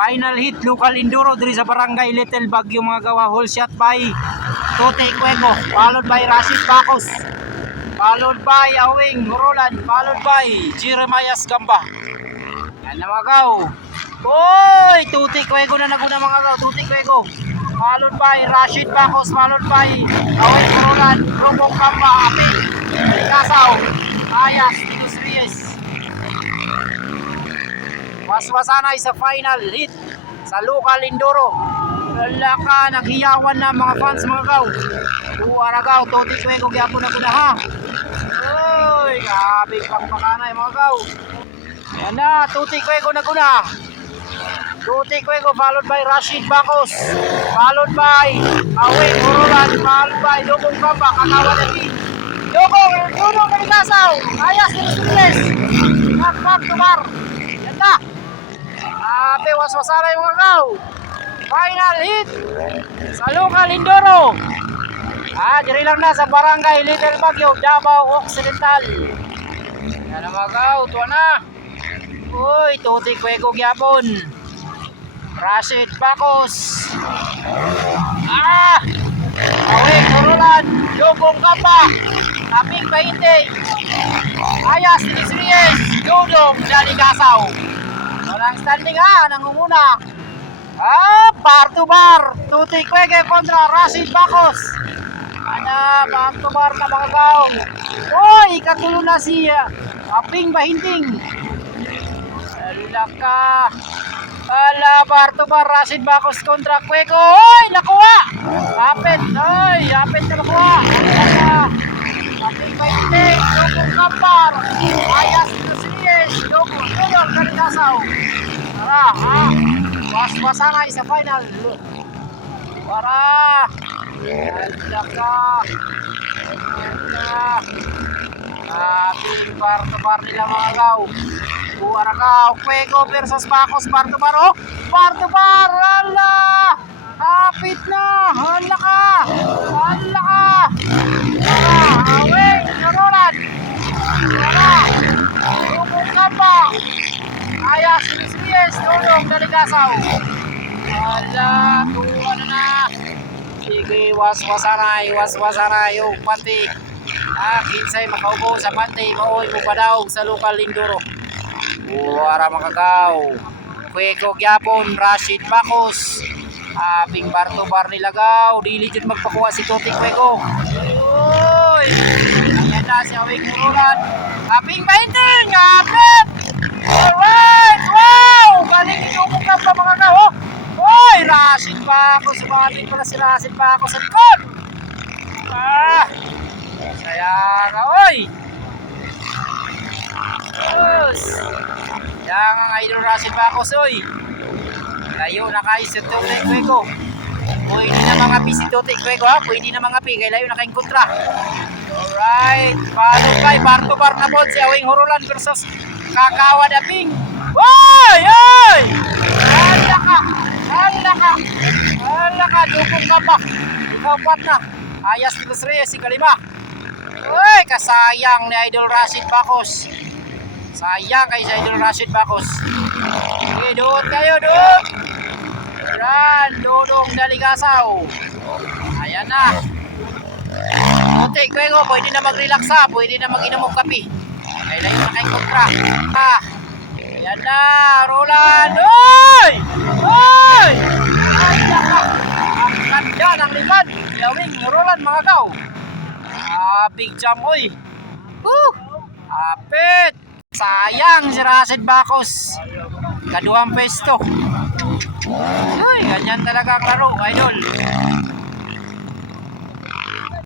Final hit, local enduro diri sa barangay Little Baguio mga gawa. Whole shot by Tote Cuego, followed by Rashid Bacos, followed by Awing Roland, followed by Jeremias Gamba. Yan na mga gaw. Oy, Tote Cuego na naguna mga gaw. Tote Cuego, followed by Rashid Bacos, followed by Awing Roland, Robong Gamba, Api, Kasaw, Ayas, Titus Reyes. Waswasanay sa final hit sa local enduro. Wala ka, naghiyawan na mga fans mga gaw. Tuwara gaw, Tote Cuego gyapon na ha. Oy, grabe pang pakanay mga gaw. Yan na, Tote Cuego na guna. Tote Cuego followed by Rashid Bacos, followed by Awing Roland, followed by Lobong Gamba, Kakawa na di. Lobong Kaligasaw, Ayas Titus Nakpak Tumar. Yan na. Ape, waswasanay mga gaw. Final hit sa local enduro. Diri lang na sa barangay Little Baguio, Davao Occidental. Yan na mga gaw, tuwa na. Uy, Tote Cuego gyapon. Rashid Bacos. Awing Roland, Lobong Gamba, Aping 20. Ayas Titus Reyes, Dudong Daligasaw. Walang standing nangunguna. Bar to bar, Tote Cuego kontra Rashid Bacos. Bar to bar na mga gaw. Uy, ikatulo na si Aping Bahinting. Alaka. Bar to bar, Rashid Bacos kontra Cuego. Uy, nakuha. Apit na nakuha. Aping Bahinting, Lobong Gamba, Ayas Titus Reyes, Dudong Daligasaw. Waswasanay sa final. Para Aping bar to bar nila mga gaw. Buwara gaw, Cuego versus Bacos, bar to bar. Bar to bar. Hala, hapit na. Hala ka. Awing Roland, Lobong Gamba, Ayas Titus Reyes, Dudong Daligasaw. Hala, tuwa na. Sige, waswasanay. Yung panti. Kinsay makaubo sa panti. Mauwi mo pa daw sa local enduro. Buwara mga gaw. Cuego gyapon, Rashid Bacos. Aping bar to bar nila gaw. Dili dyan magpakuha si Tote Cuego. Uy, yan na si Awing Roland. Aping 20. Apit. Alright, wow. Galing Lobong Gamba mga gaw. Uy, Rashid Bacos. Sumating pala si Rashid Bacos. At good. Kaya nga, oy. Yan ang idol Rashid Bacos, oy. Layo na kayo si Tote Cuego. Pwede na mga pi si Tote Cuego ha. Pwede na mga pi. Kaya layo na kayong kontra. Alright. Followed by bar to bar na ball si Awing Roland versus Kakawa Aping. Oy! Hala ka. Lobong Gamba. Ikaw pat na. Ayas Titus Reyes, si kalima. Uy, kasayang ni idol Rashid Bacos. Sayang kay si idol Rashid Bacos. Okay, doon kayo. Yan, Dudong Daligasaw. Ayan na. Tote Cuego, pwede na mag-relax ha. Pwede na mag-inom ng kape. Kailan yun na kay kontra. Ayan na, Roland. Uy! Ang ganda ng liman. Awing Roland mga gaw. Big jump, oy. Apit. Sayang si Rashid Bacos. Kaduang pesto. Uy, ganyan talaga ang laro, idol.